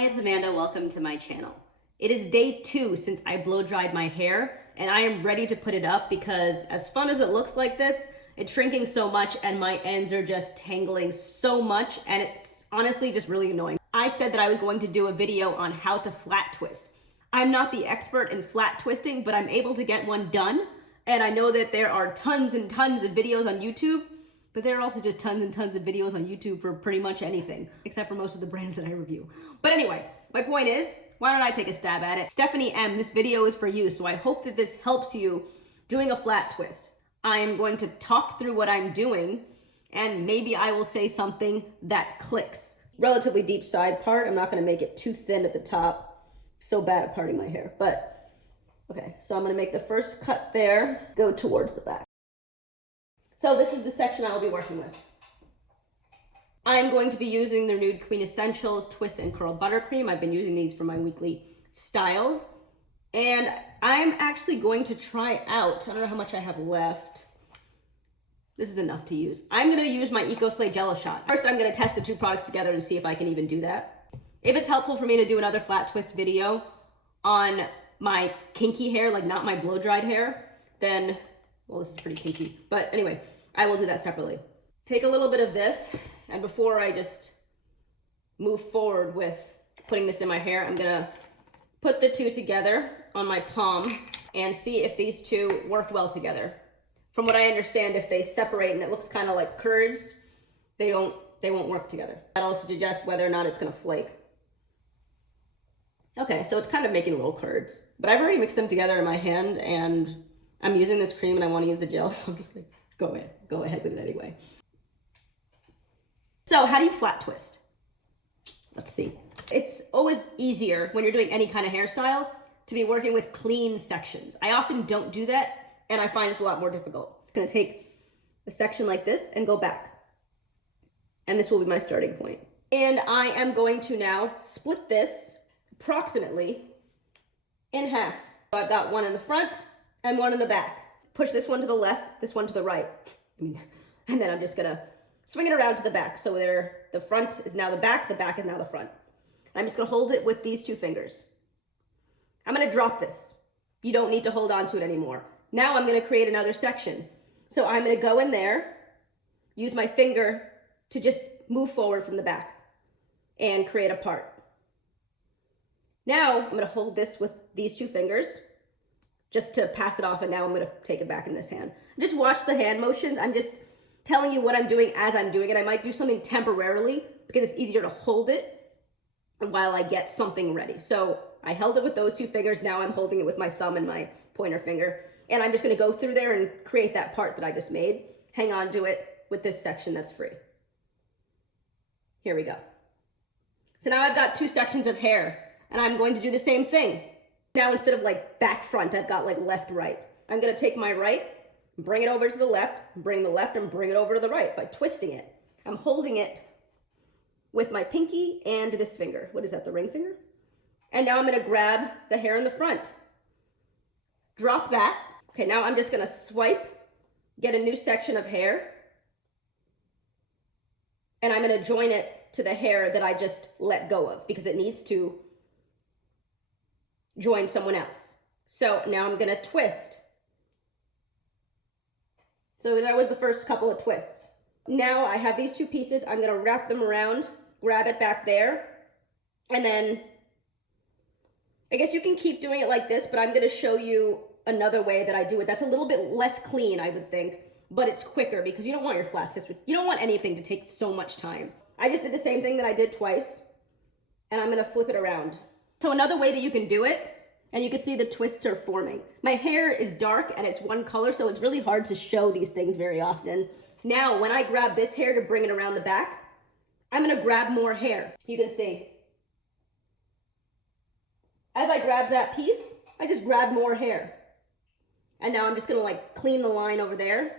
Hi, it's Amanda. Welcome to my channel. It is day 2 since I blow dried my hair, and I am ready to put it up because as fun as it looks like this, it's shrinking so much and my ends are just tangling so much, and it's honestly just really annoying. I said that I was going to do a video on how to flat twist. I'm not the expert in flat twisting, but I'm able to get one done, and I know that there are tons and tons of videos on YouTube, but there are also just tons and tons of videos on YouTube for pretty much anything, except for most of the brands that I review. But anyway, my point is, why don't I take a stab at it? Stephanie M, this video is for you, so I hope that this helps you doing a flat twist. I am going to talk through what I'm doing, and maybe I will say something that clicks. Relatively deep side part. I'm not gonna make it too thin at the top. So bad at parting my hair, but okay. So I'm gonna make the first cut there, go towards the back. So this is the section I will be working with. I'm going to be using their Nude Queen Essentials Twist and Curl Buttercream. I've been using these for my weekly styles. And I'm actually going to try out, I don't know how much I have left. This is enough to use. I'm gonna use my Eco Slay Jello Shot. First, I'm gonna test the two products together and see if I can even do that. If it's helpful for me to do another flat twist video on my kinky hair, like not my blow dried hair, then, well, this is pretty kinky. But anyway, I will do that separately. Take a little bit of this, and before I just move forward with putting this in my hair, I'm gonna put the two together on my palm and see if these two worked well together. From what I understand, if they separate and it looks kind of like curds, they won't work together. That also suggests whether or not it's gonna flake. Okay, so it's kind of making little curds, but I've already mixed them together in my hand, and I'm using this cream and I want to use the gel, so I'm just gonna go ahead with it anyway. So how do you flat twist? Let's see. It's always easier when you're doing any kind of hairstyle to be working with clean sections. I often don't do that, and I find it's a lot more difficult. I'm gonna take a section like this and go back. And this will be my starting point. And I am going to now split this approximately in half. So I've got one in the front and one in the back. Push this one to the left, this one to the right. And then I'm just gonna swing it around to the back. So the front is now the back is now the front. I'm just gonna hold it with these two fingers. I'm gonna drop this. You don't need to hold on to it anymore. Now I'm gonna create another section. So I'm gonna go in there, use my finger to just move forward from the back and create a part. Now I'm gonna hold this with these two fingers just to pass it off, and now I'm gonna take it back in this hand. Just watch the hand motions. I'm just telling you what I'm doing as I'm doing it. I might do something temporarily because it's easier to hold it while I get something ready. So I held it with those two fingers. Now I'm holding it with my thumb and my pointer finger. And I'm just gonna go through there and create that part that I just made. Hang on to it with this section that's free. Here we go. So now I've got two sections of hair, and I'm going to do the same thing. Now instead of like back front, I've got like left, right. I'm gonna take my right, bring it over to the left, bring the left and bring it over to the right by twisting it. I'm holding it with my pinky and this finger. What is that, the ring finger? And now I'm gonna grab the hair in the front. Drop that. Okay, now I'm just gonna swipe, get a new section of hair, and I'm gonna join it to the hair that I just let go of because it needs to join someone else. So now I'm gonna twist. So that was the first couple of twists. Now I have these two pieces. I'm gonna wrap them around, grab it back there, and then I guess you can keep doing it like this, but I'm gonna show you another way that I do it. That's a little bit less clean, I would think, but it's quicker because you don't want your flat twist. You don't want anything to take so much time. I just did the same thing that I did twice, and I'm gonna flip it around. So another way that you can do it, and you can see the twists are forming. My hair is dark and it's one color, so it's really hard to show these things very often. Now, when I grab this hair to bring it around the back, I'm gonna grab more hair. You can see. As I grab that piece, I just grab more hair. And now I'm just gonna like clean the line over there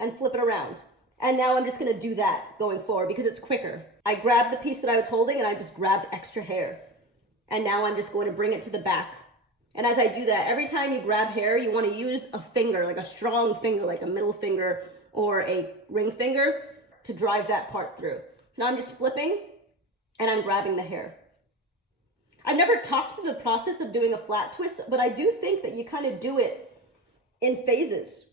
and flip it around. And now I'm just gonna do that going forward because it's quicker. I grabbed the piece that I was holding and I just grabbed extra hair. And now I'm just going to bring it to the back. And as I do that, every time you grab hair, you want to use a finger, like a strong finger, like a middle finger or a ring finger to drive that part through. So now I'm just flipping and I'm grabbing the hair. I've never talked through the process of doing a flat twist, but I do think that you kind of do it in phases.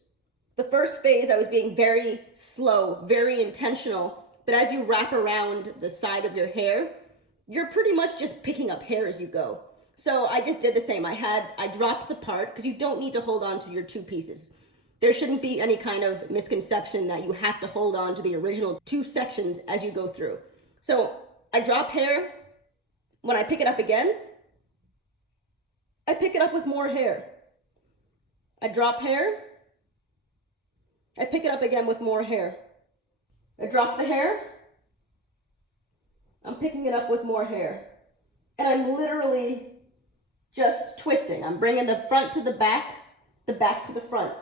The first phase, I was being very slow, very intentional, but as you wrap around the side of your hair, you're pretty much just picking up hair as you go. So I just did the same. I dropped the part because you don't need to hold on to your two pieces. There shouldn't be any kind of misconception that you have to hold on to the original two sections as you go through. So I drop hair. When I pick it up again, I pick it up with more hair. I drop hair. I pick it up again with more hair. I drop the hair. I'm picking it up with more hair. And I'm literally just twisting. I'm bringing the front to the back to the front.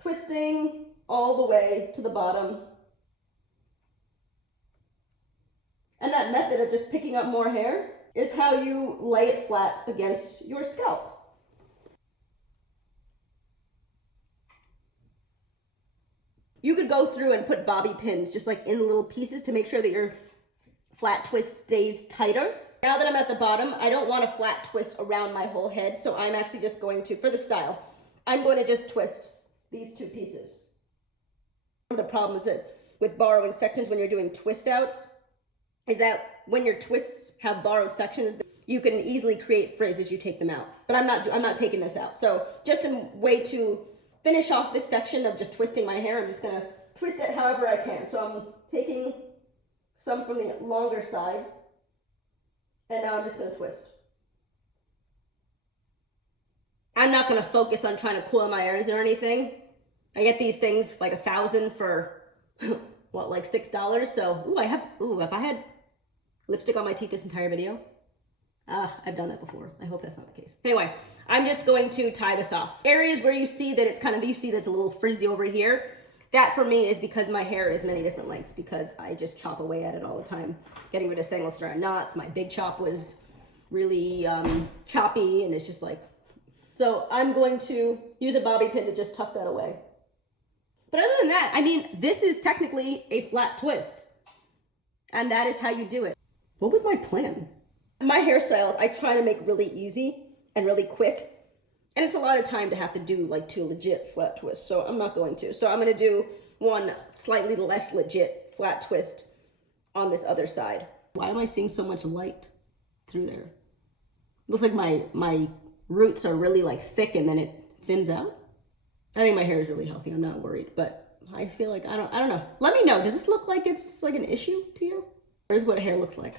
Twisting all the way to the bottom. And that method of just picking up more hair is how you lay it flat against your scalp. You could go through and put bobby pins just like in little pieces to make sure that your flat twist stays tighter. Now that I'm at the bottom, I don't want a flat twist around my whole head, so I'm actually just going to, for the style, I'm going to just twist these two pieces. One of the problems that with borrowing sections when you're doing twist outs is that when your twists have borrowed sections, you can easily create frizz as you take them out. But I'm not taking this out. So just a way to finish off this section of just twisting my hair, I'm just gonna twist it however I can. So I'm taking some from the longer side, and now I'm just gonna twist. I'm not gonna focus on trying to coil my ears or anything. I get these things like 1,000 for what, like $6? So, if I had lipstick on my teeth this entire video, I've done that before. I hope that's not the case. Anyway, I'm just going to tie this off. Areas where you see that it's that's a little frizzy over here, that for me is because my hair is many different lengths because I just chop away at it all the time, getting rid of single strand knots. My big chop was really choppy, and it's just like, so I'm going to use a bobby pin to just tuck that away. But other than that, I mean, this is technically a flat twist, and that is how you do it. What was my plan? My hairstyles, I try to make really easy and really quick. And it's a lot of time to have to do like two legit flat twists. So I'm not going to. So I'm going to do one slightly less legit flat twist on this other side. Why am I seeing so much light through there? Looks like my roots are really like thick and then it thins out. I think my hair is really healthy. I'm not worried, but I feel like, I don't know. Let me know. Does this look like it's like an issue to you? Here's what hair looks like.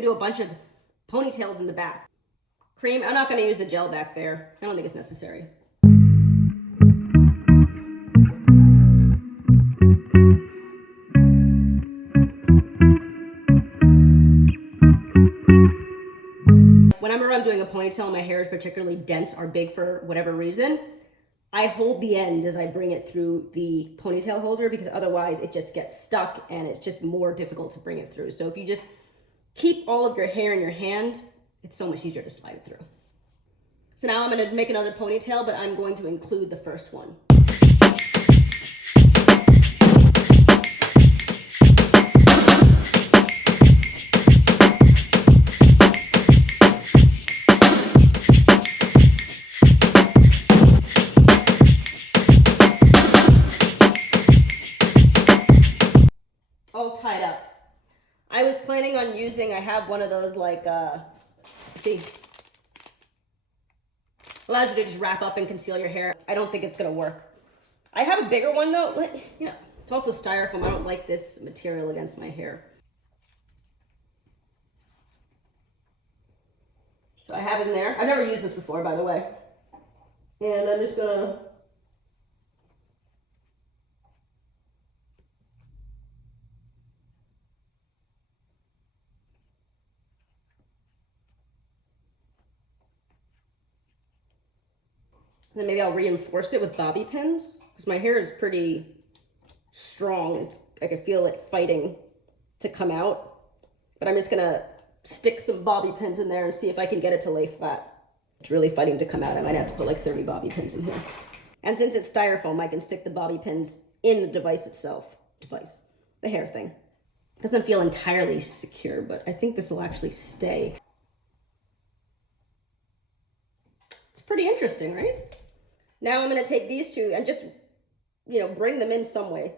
Do a bunch of ponytails in the back. Cream, I'm not going to use the gel back there. I don't think it's necessary. Whenever I'm doing a ponytail and my hair is particularly dense or big for whatever reason, I hold the end as I bring it through the ponytail holder because otherwise it just gets stuck and it's just more difficult to bring it through. So if you just keep all of your hair in your hand, it's so much easier to slide it through. So now I'm going to make another ponytail, but I'm going to include the first one. All tied up. I was planning on using, I have one of those like, see, allows you to just wrap up and conceal your hair. I don't think it's gonna work. I have a bigger one though, but yeah, it's also styrofoam. I don't like this material against my hair. So I have it in there. I've never used this before, by the way. And I'm just gonna Then maybe I'll reinforce it with bobby pins because my hair is pretty strong. I can feel it fighting to come out. But I'm just gonna stick some bobby pins in there and see if I can get it to lay flat. It's really fighting to come out. I might have to put like 30 bobby pins in here. And since it's styrofoam, I can stick the bobby pins in the device itself. The hair thing. Doesn't feel entirely secure, but I think this will actually stay. It's pretty interesting, right? Now I'm gonna take these two and just, bring them in some way.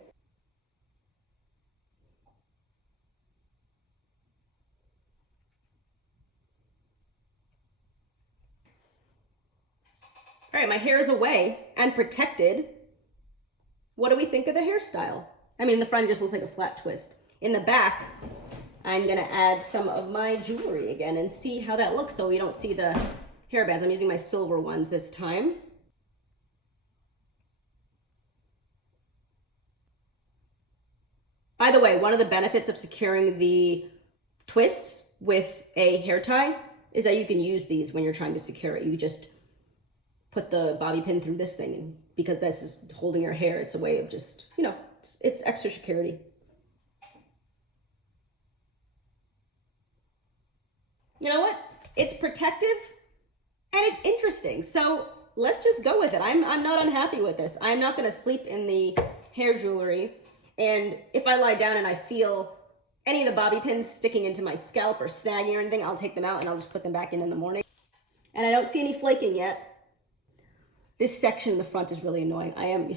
All right, my hair is away and protected. What do we think of the hairstyle? I mean, the front just looks like a flat twist. In the back, I'm gonna add some of my jewelry again and see how that looks so we don't see the hair bands. I'm using my silver ones this time. By the way, one of the benefits of securing the twists with a hair tie is that you can use these when you're trying to secure it. You just put the bobby pin through this thing, and because this is holding your hair, it's a way of just, it's extra security. You know what? It's protective and it's interesting. So let's just go with it. I'm not unhappy with this. I'm not gonna sleep in the hair jewelry. And if I lie down and I feel any of the bobby pins sticking into my scalp or snagging or anything, I'll take them out and I'll just put them back in the morning. And I don't see any flaking yet. This section in the front is really annoying. I am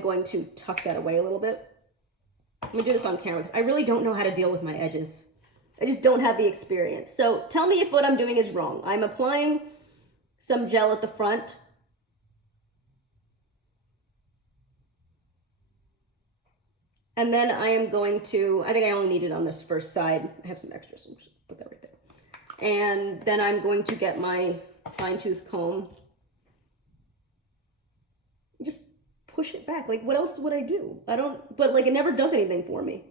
going to tuck that away a little bit. I'm gonna do this on camera because I really don't know how to deal with my edges. I just don't have the experience. So tell me if what I'm doing is wrong. I'm applying some gel at the front. And then I am going to, I think I only need it on this first side. I have some extras, so I'll just put that right there. And then I'm going to get my fine tooth comb. Just push it back. Like, what else would I do? But like, it never does anything for me.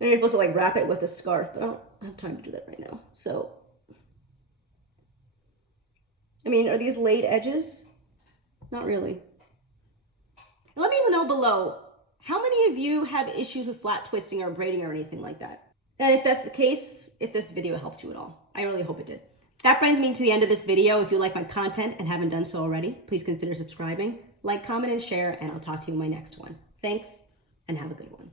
And you're supposed to like wrap it with a scarf, but I don't have time to do that right now. So, I mean, are these laid edges? Not really. Let me know below, how many of you have issues with flat twisting or braiding or anything like that? And if that's the case, if this video helped you at all, I really hope it did. That brings me to the end of this video. If you like my content and haven't done so already, please consider subscribing, like, comment, and share, and I'll talk to you in my next one. Thanks, and have a good one.